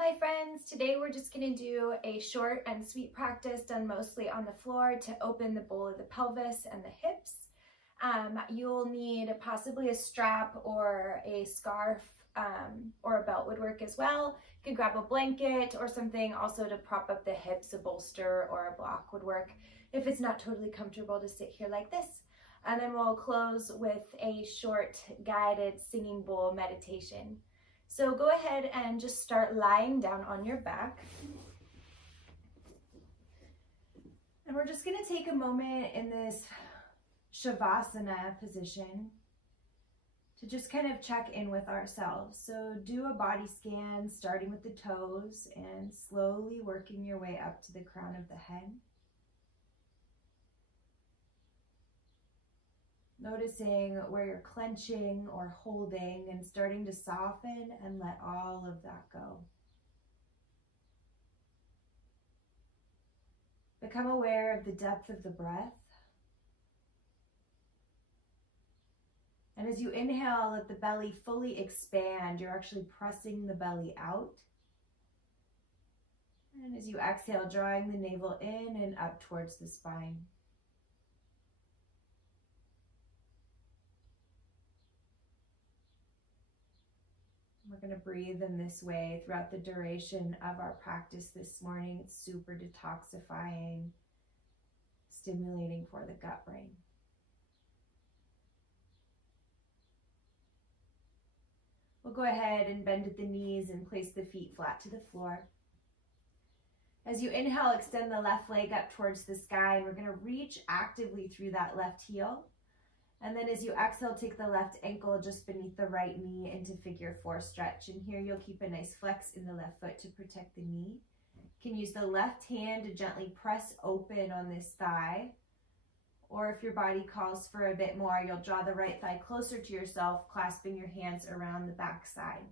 my friends. Today we're just going to do a short and sweet practice done mostly on the floor to open the bowl of the pelvis and the hips. You'll need possibly a strap or a scarf or a belt would work as well. You could grab a blanket or something also to prop up the hips. A bolster or a block would work if it's not totally comfortable to sit here like this. And then we'll close with a short guided singing bowl meditation. So go ahead and just start lying down on your back. And we're just going to take a moment in this Shavasana position to just kind of check in with ourselves. So do a body scan starting with the toes and slowly working your way up to the crown of the head. Noticing where you're clenching or holding and starting to soften and let all of that go. Become aware of the depth of the breath. And as you inhale, let the belly fully expand. You're actually pressing the belly out. And as you exhale, drawing the navel in and up towards the spine. We're going to breathe in this way throughout the duration of our practice this morning. It's super detoxifying, stimulating for the gut brain. We'll go ahead and bend at the knees and place the feet flat to the floor. As you inhale, extend the left leg up towards the sky, and we're going to reach actively through that left heel. And then as you exhale, take the left ankle just beneath the right knee into figure 4 stretch. And here you'll keep a nice flex in the left foot to protect the knee. You can use the left hand to gently press open on this thigh. Or if your body calls for a bit more, you'll draw the right thigh closer to yourself, clasping your hands around the back side.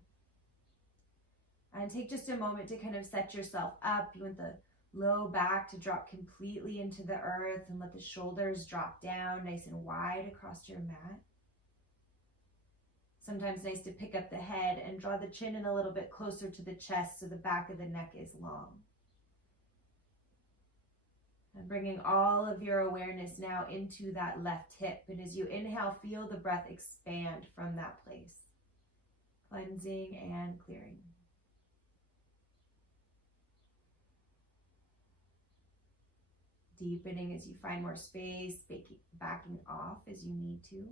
And take just a moment to kind of set yourself up. You want the low back to drop completely into the earth and let the shoulders drop down nice and wide across your mat. Sometimes nice to pick up the head and draw the chin in a little bit closer to the chest so the back of the neck is long. And bringing all of your awareness now into that left hip. And as you inhale, feel the breath expand from that place, cleansing and clearing. Deepening as you find more space, backing off as you need to.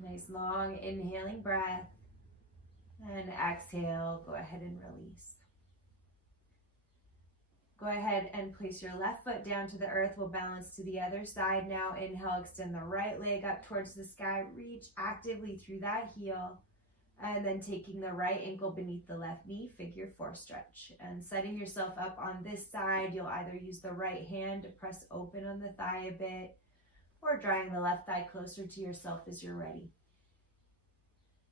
Nice long inhaling breath. And exhale, go ahead and release. Go ahead and place your left foot down to the earth. We'll balance to the other side now. Inhale, extend the right leg up towards the sky. Reach actively through that heel. And then taking the right ankle beneath the left knee, figure 4 stretch. And setting yourself up on this side, you'll either use the right hand to press open on the thigh a bit, or drawing the left thigh closer to yourself as you're ready.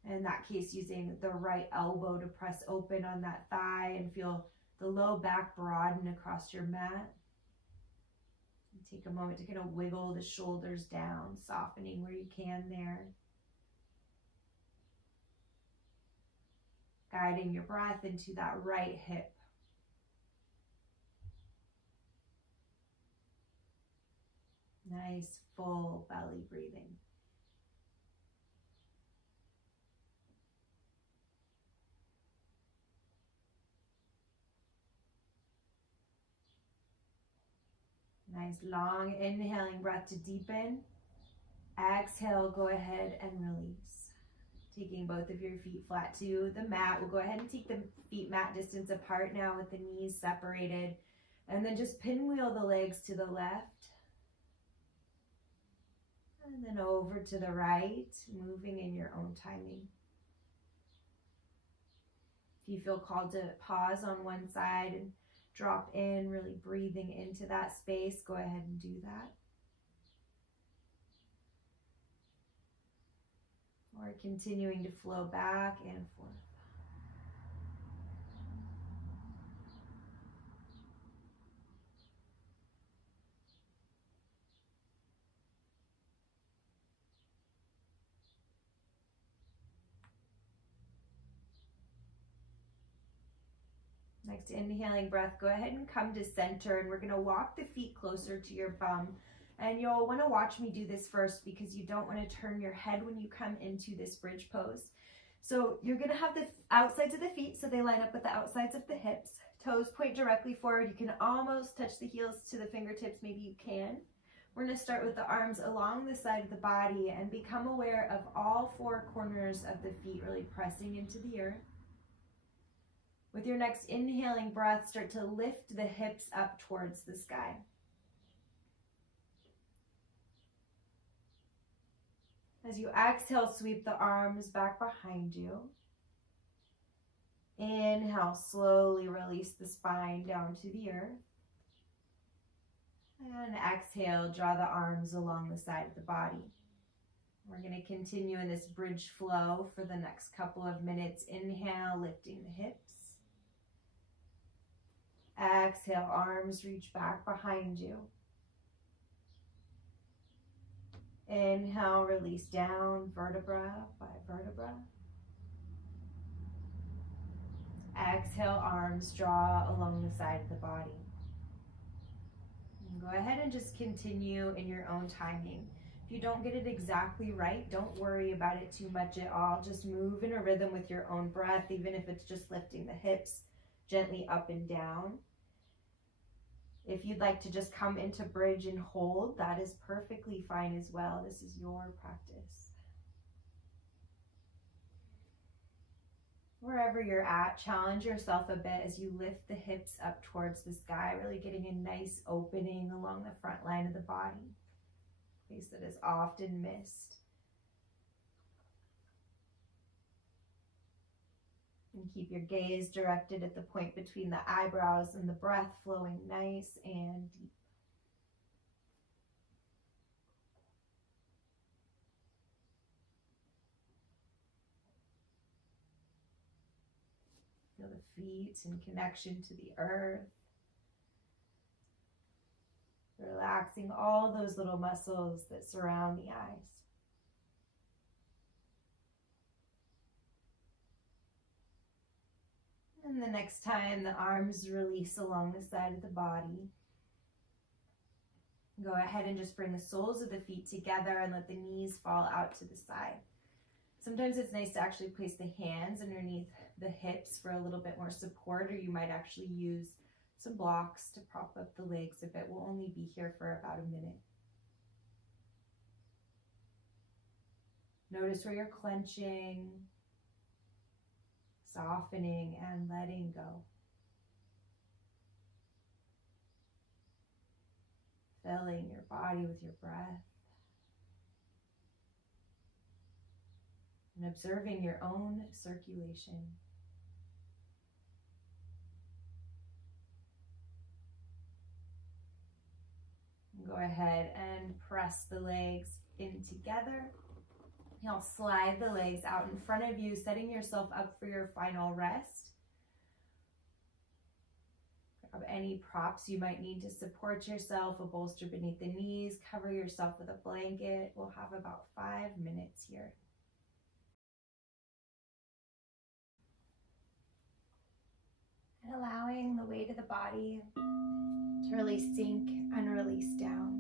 In that case, using the right elbow to press open on that thigh and feel the low back broaden across your mat. And take a moment to kind of wiggle the shoulders down, softening where you can there. Guiding your breath into that right hip. Nice full belly breathing. Nice long inhaling breath to deepen. Exhale, go ahead and release. Taking both of your feet flat to the mat. We'll go ahead and take the feet mat distance apart now with the knees separated. And then just pinwheel the legs to the left. And then over to the right, moving in your own timing. If you feel called to pause on one side and drop in, really breathing into that space, go ahead and do that. Or continuing to flow back and forth. Next inhaling breath, go ahead and come to center, and we're going to walk the feet closer to your bum. And you'll want to watch me do this first because you don't want to turn your head when you come into this bridge pose. So you're going to have the outsides of the feet so they line up with the outsides of the hips. Toes point directly forward. You can almost touch the heels to the fingertips. Maybe you can. We're going to start with the arms along the side of the body and become aware of all four corners of the feet really pressing into the earth. With your next inhaling breath, start to lift the hips up towards the sky. As you exhale, sweep the arms back behind you. Inhale, slowly release the spine down to the earth. And exhale, draw the arms along the side of the body. We're going to continue in this bridge flow for the next couple of minutes. Inhale, lifting the hips. Exhale, arms reach back behind you. Inhale, release down, vertebra by vertebra. Exhale, arms draw along the side of the body. And go ahead and just continue in your own timing. If you don't get it exactly right, don't worry about it too much at all. Just move in a rhythm with your own breath, even if it's just lifting the hips gently up and down. If you'd like to just come into bridge and hold, that is perfectly fine as well. This is your practice. Wherever you're at, challenge yourself a bit as you lift the hips up towards the sky, really getting a nice opening along the front line of the body, a place that is often missed. And keep your gaze directed at the point between the eyebrows and the breath flowing nice and deep. Feel the feet in connection to the earth. Relaxing all those little muscles that surround the eyes. And the next time the arms release along the side of the body, go ahead and just bring the soles of the feet together and let the knees fall out to the side. Sometimes it's nice to actually place the hands underneath the hips for a little bit more support, or you might actually use some blocks to prop up the legs a bit. We'll only be here for about a minute. Notice where you're clenching, softening, and letting go. Filling your body with your breath. And observing your own circulation. Go ahead and press the legs in together. You'll slide the legs out in front of you, setting yourself up for your final rest. Grab any props you might need to support yourself, a bolster beneath the knees, cover yourself with a blanket. We'll have about 5 minutes here. And allowing the weight of the body to really sink and release down.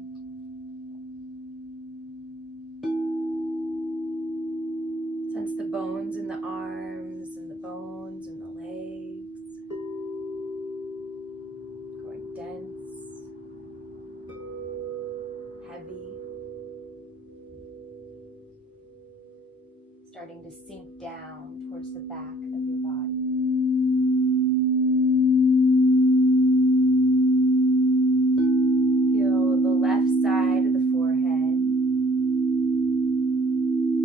Sense the bones in the arms and the bones in the legs going dense, heavy, starting to sink down towards the back of your body. Feel the left side of the forehead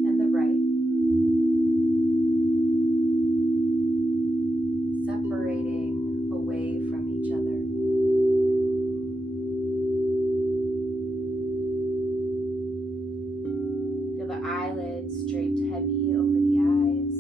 and the right. Separating away from each other. Feel the eyelids draped heavy over the eyes.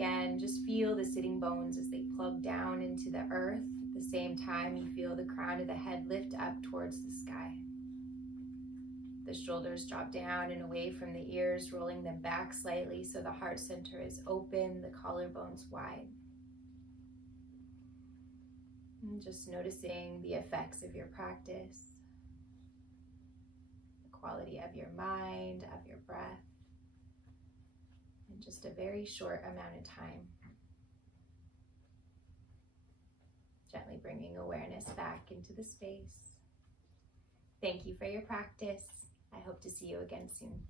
again, just feel the sitting bones as they plug down into the earth. At the same time, you feel the crown of the head lift up towards the sky. The shoulders drop down and away from the ears, rolling them back slightly so the heart center is open, the collarbones wide. And just noticing the effects of your practice, the quality of your mind, of your breath, in just a very short amount of time. Gently bringing awareness back into the space. Thank you for your practice. I hope to see you again soon.